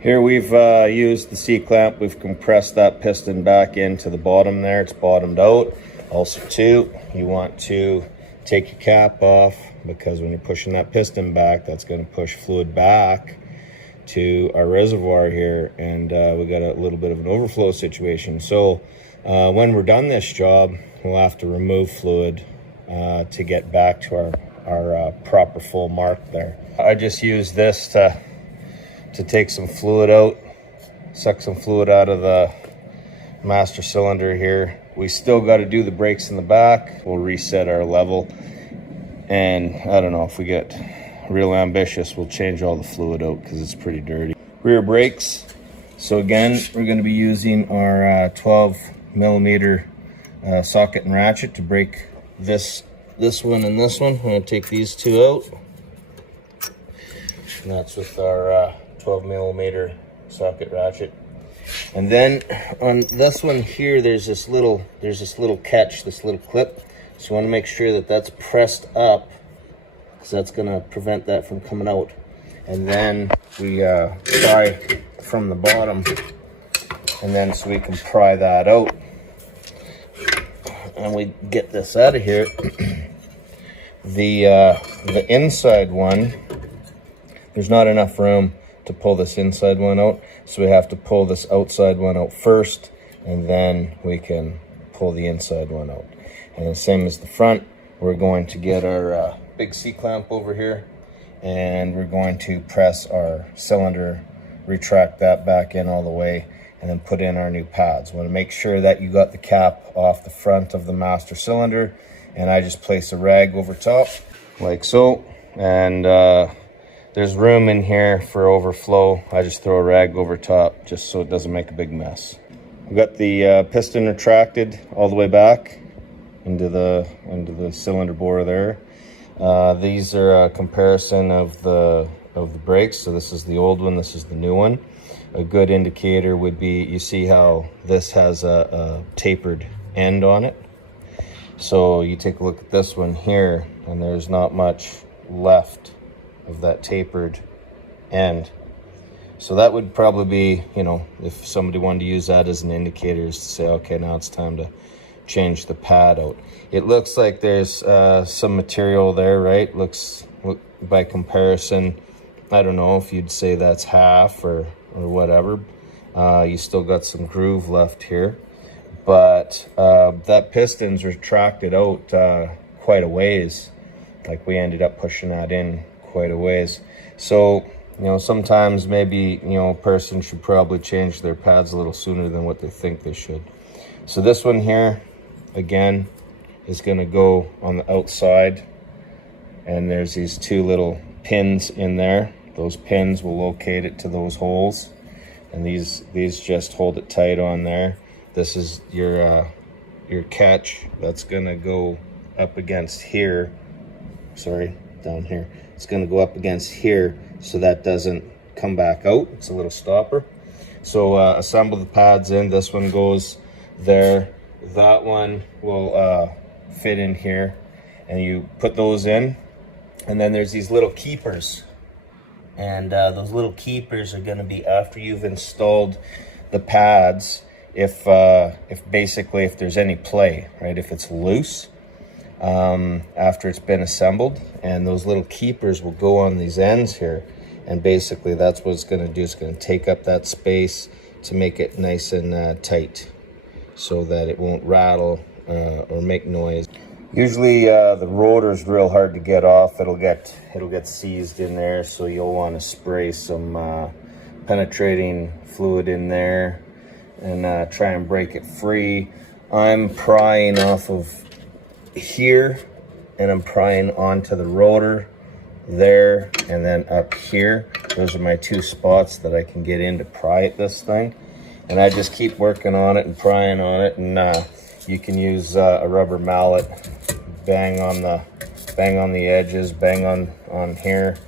Here we've used the C-clamp. We've compressed that piston back into the bottom there. It's bottomed out. Also too, you want to take your cap off, because when you're pushing that piston back, that's going to push fluid back to our reservoir here, and we got a little bit of an overflow situation. So when we're done this job, we'll have to remove fluid to get back to our proper full mark there. I just use this to take some fluid out, suck some fluid out of the master cylinder here. We still got to do the brakes in the back. We'll reset our level, and I don't know, if we get real ambitious, we'll change all the fluid out because it's pretty dirty. Rear brakes. So again, we're going to be using our 12 millimeter socket and ratchet to break this one and this one. I'm going to take these two out, and that's with our 12 millimeter socket ratchet. And then on this one here, there's this little catch, this little clip. So you want to make sure that that's pressed up, because that's going to prevent that from coming out. And then we pry from the bottom, and then so we can pry that out. And we get this out of here. The inside one, there's not enough room to pull this inside one out, so we have to pull this outside one out first, and then we can pull the inside one out. And the same as the front, we're going to get our big C-clamp over here, and we're going to press our cylinder, retract that back in all the way, and then put in our new pads. We want to make sure that you got the cap off the front of the master cylinder, and I just place a rag over top like so, and there's room in here for overflow. I just throw a rag over top just so it doesn't make a big mess. We've got the piston retracted all the way back into the cylinder bore there. These are a comparison of the brakes. So this is the old one, this is the new one. A good indicator would be, you see how this has a tapered end on it. So you take a look at this one here, and there's not much left of that tapered end. So that would probably be, you know, if somebody wanted to use that as an indicator, is to say, okay, now it's time to change the pad out. It looks like there's some material there, right? Look, by comparison, I don't know if you'd say that's half or whatever. You still got some groove left here, but that piston's retracted out quite a ways. Like, we ended up pushing that in quite a ways. So, you know, sometimes maybe, you know, a person should probably change their pads a little sooner than what they think they should. So this one here, again, is going to go on the outside, and there's these two little pins in there. Those pins will locate it to those holes, and these just hold it tight on there. This is your catch. That's going to go up against here. Sorry, down here. It's going to go up against here so that doesn't come back out. It's a little stopper. So assemble the pads in. This one goes there. That one will fit in here, and you put those in. And then there's these little keepers, and those little keepers are going to be after you've installed the pads. If basically if there's any play, right? If it's loose after it's been assembled, and those little keepers will go on these ends here, and basically that's what it's going to do. It's going to take up that space to make it nice and tight, so that it won't rattle or make noise. Usually the rotor's real hard to get off. It'll get seized in there, so you'll want to spray some penetrating fluid in there and try and break it free. I'm prying off of here, and I'm prying onto the rotor there, and then up here. Those are my two spots that I can get in to pry at this thing, and I just keep working on it and prying on it. And you can use a rubber mallet, bang on the edges, bang on here,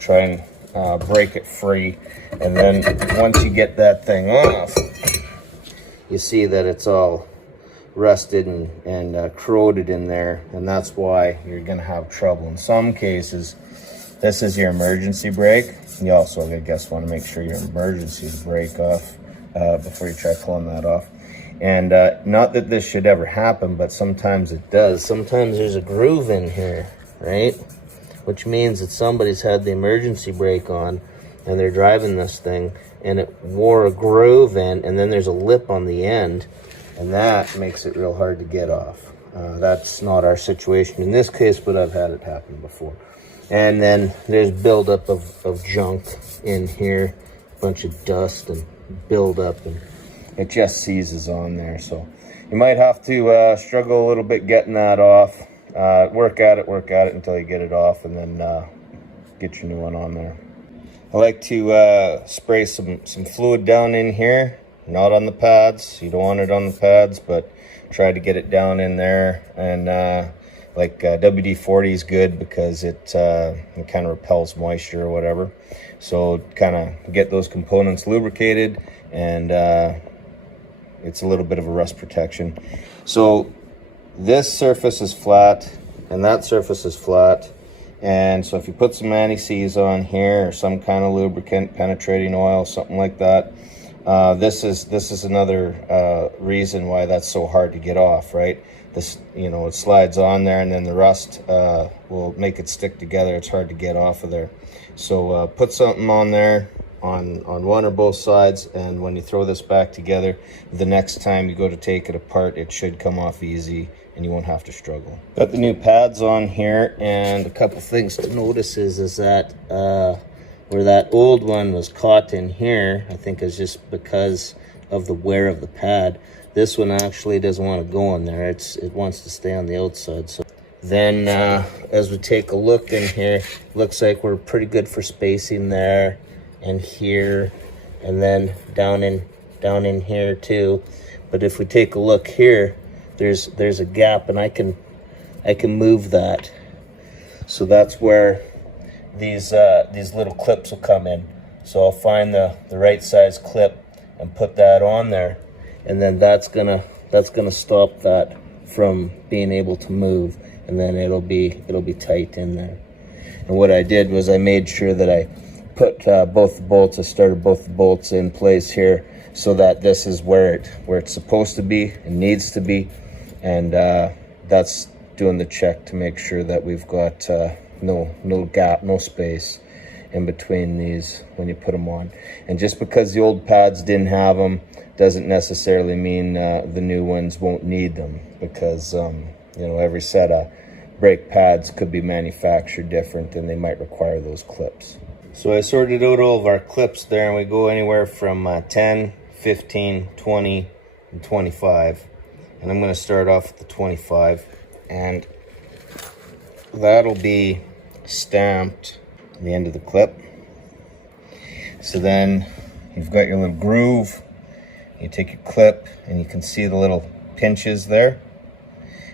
try and break it free. And then once you get that thing off, you see that it's all rusted and corroded in there, and that's why you're going to have trouble. In some cases, This is your emergency brake. You also, I guess, want to make sure your emergency brake off before you try pulling that off. And not that this should ever happen, but sometimes it does. Sometimes there's a groove in here, right? Which means that somebody's had the emergency brake on and they're driving this thing and it wore a groove in, and then there's a lip on the end, and that makes it real hard to get off. That's not our situation in this case, but I've had it happen before. And then there's buildup of junk in here, a bunch of dust and buildup, and it just seizes on there. So you might have to struggle a little bit getting that off. Work at it until you get it off, and then get your new one on there. I like to spray some fluid down in here, not on the pads. You don't want it on the pads, but try to get it down in there. And like WD-40 is good because it kind of repels moisture or whatever. So kind of get those components lubricated, and it's a little bit of a rust protection. So this surface is flat and that surface is flat. And so if you put some anti-seize on here or some kind of lubricant, penetrating oil, something like that, this is another reason why that's so hard to get off, right? This, you know, it slides on there, and then the rust will make it stick together. It's hard to get off of there. So put something on there on one or both sides, and when you throw this back together, the next time you go to take it apart, it should come off easy and you won't have to struggle. Got the new pads on here, and a couple things to notice is that where that old one was caught in here, I think is just because of the wear of the pad. This one actually doesn't want to go on there. It wants to stay on the outside. So then as we take a look in here, looks like we're pretty good for spacing there and here, and then down in here too. But if we take a look here, there's a gap, and I can move that. So that's where these little clips will come in. So I'll find the right size clip and put that on there, and then that's gonna stop that from being able to move, and then it'll be tight in there. And what I did was I made sure that I put both the bolts. I started both the bolts in place here, so that this is where it's supposed to be and needs to be. And that's doing the check to make sure that we've got no gap, no space in between these when you put them on. And just because the old pads didn't have them doesn't necessarily mean the new ones won't need them, because you know, every set of brake pads could be manufactured different, and they might require those clips. So I sorted out all of our clips there, and we go anywhere from 10, 15, 20, and 25. And I'm going to start off with the 25, and that'll be stamped at the end of the clip. So then you've got your little groove. You take your clip, and you can see the little pinches there,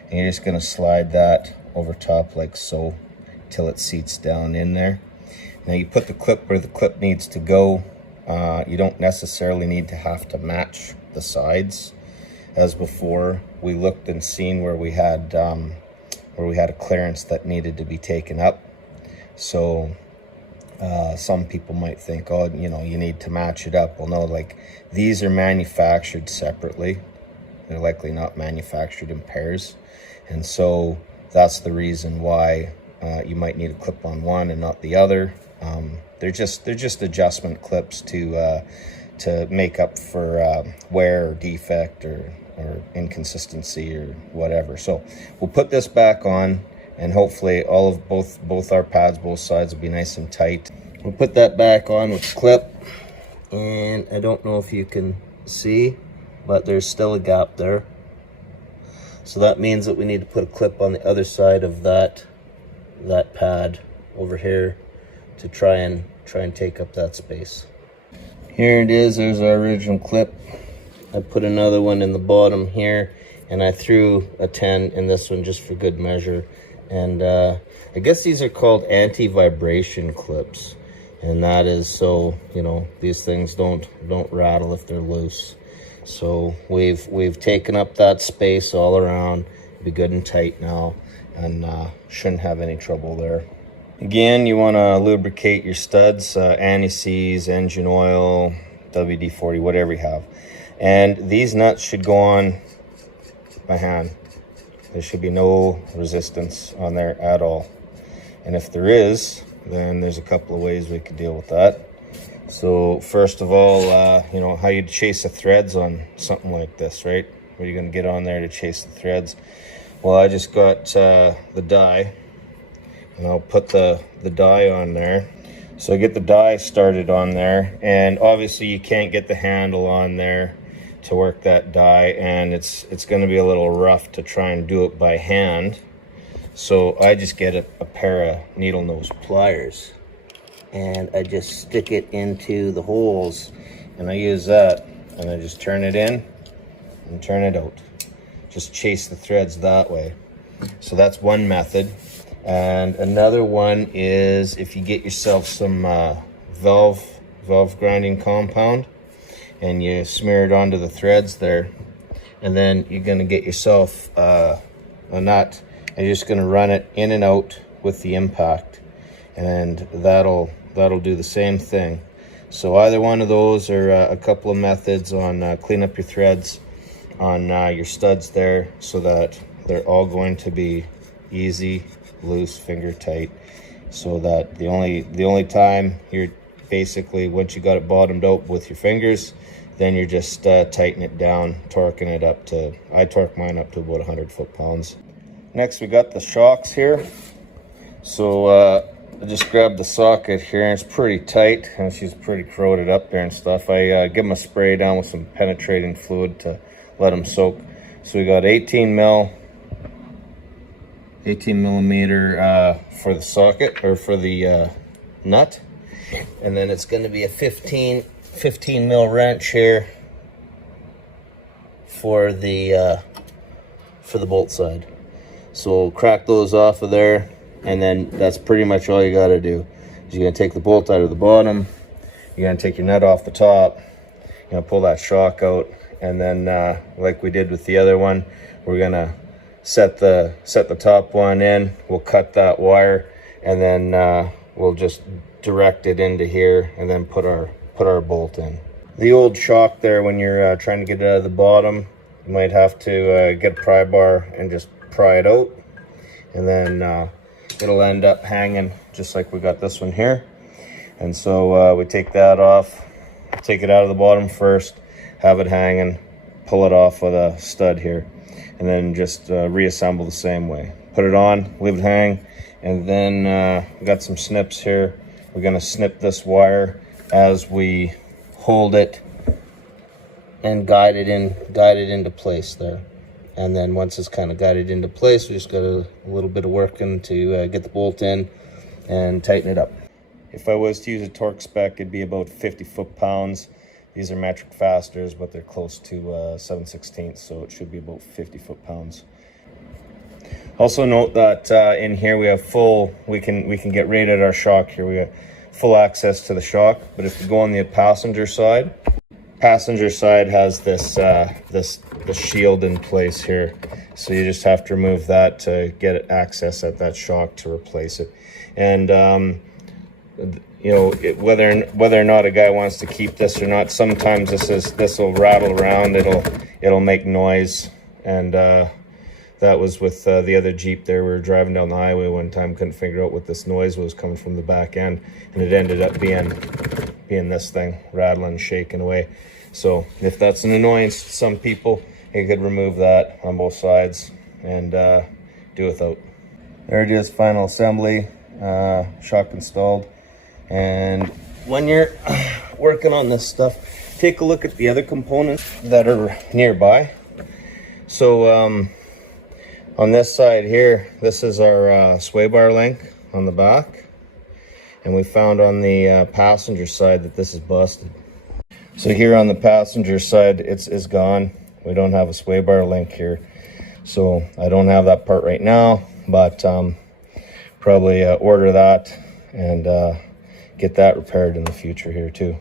and you're just going to slide that over top like so till it seats down in there. Now you put the clip where the clip needs to go. You don't necessarily need to have to match the sides. As before, we looked and seen where we had a clearance that needed to be taken up. So some people might think, oh, you know, you need to match it up. Well, no, like, these are manufactured separately. They're likely not manufactured in pairs, and so that's the reason why you might need a clip on one and not the other. They're just adjustment clips to make up for wear or defect or inconsistency or whatever. So we'll put this back on, and hopefully all of both our pads, both sides, will be nice and tight. We'll put that back on with the clip, and I don't know if you can see, but there's still a gap there. So that means that we need to put a clip on the other side of that pad over here to try and take up that space. Here it is. There's our original clip. I put another one in the bottom here, and I threw a 10 in this one just for good measure. And I guess these are called anti-vibration clips, and that is so, you know, these things don't rattle if they're loose. So we've taken up that space all around. Be good and tight now, and shouldn't have any trouble there. Again, you want to lubricate your studs, anti-seize, engine oil, WD-40, whatever you have. And these nuts should go on by hand. There should be no resistance on there at all. And if there is, then there's a couple of ways we could deal with that. So first of all, you know, how you'd chase the threads on something like this, right? What are you going to get on there to chase the threads? Well, I just got the die, and I'll put the die on there. So I get the die started on there, and obviously you can't get the handle on there to work that die, and it's going to be a little rough to try and do it by hand. So I just get a pair of needle nose pliers, and I just stick it into the holes, and I use that, and I just turn it in and turn it out. Just chase the threads that way. So that's one method. And another one is if you get yourself some valve grinding compound, and you smear it onto the threads there, and then you're going to get yourself a nut, and you're just going to run it in and out with the impact, and that'll do the same thing. So either one of those, or a couple of methods on clean up your threads on your studs there, so that they're all going to be easy, loose, finger tight, so that the only time you're basically, once you got it bottomed out with your fingers, then you're just tightening it down, torquing it up to, I torque mine up to about 100 foot-pounds. Next, we got the shocks here. So I just grabbed the socket here, and it's pretty tight, and she's pretty corroded up there and stuff. I give them a spray down with some penetrating fluid to let them soak. So we got 18 millimeter for the socket, or for the nut, and then it's going to be a 15 mil wrench here for the bolt side. So we'll crack those off of there, and then that's pretty much all you got to do. You're going to take the bolt out of the bottom, you're going to take your nut off the top, you're going to pull that shock out, and then like we did with the other one, we're going to set the top one in, we'll cut that wire, and then we'll just direct it into here, and then put our bolt in. The old shock there, when you're trying to get it out of the bottom, you might have to get a pry bar and just pry it out, and then it'll end up hanging just like we got this one here. And so we take that off, take it out of the bottom first, have it hanging, pull it off with a stud here, and then just reassemble the same way. Put it on, leave it hang, and then we got some snips here. We're going to snip this wire as we hold it and guide it into place there. And then once it's kind of guided into place, we just got a little bit of working to get the bolt in and tighten it up. If I was to use a torque spec, it'd be about 50 foot-pounds. These are metric fasters, but they're close to 7/16, so it should be about 50 foot-pounds. Also note that in here we have we can get right at our shock here. We have full access to the shock, but if you go on the passenger side has this the shield in place here, so you just have to remove that to get access at that shock to replace it. And you know, whether or not a guy wants to keep this or not, sometimes this will rattle around, it'll make noise. And that was with the other Jeep there. We were driving down the highway one time, couldn't figure out what this noise was coming from the back end, and it ended up being this thing rattling, shaking away. So if that's an annoyance to some people, you could remove that on both sides and do without. There it is, final assembly, shock installed. And when you're working on this stuff, take a look at the other components that are nearby. So on this side here, this is our sway bar link on the back, and we found on the passenger side that this is busted. So here on the passenger side, it's gone. We don't have a sway bar link here, so I don't have that part right now, but probably order that and get that repaired in the future here too.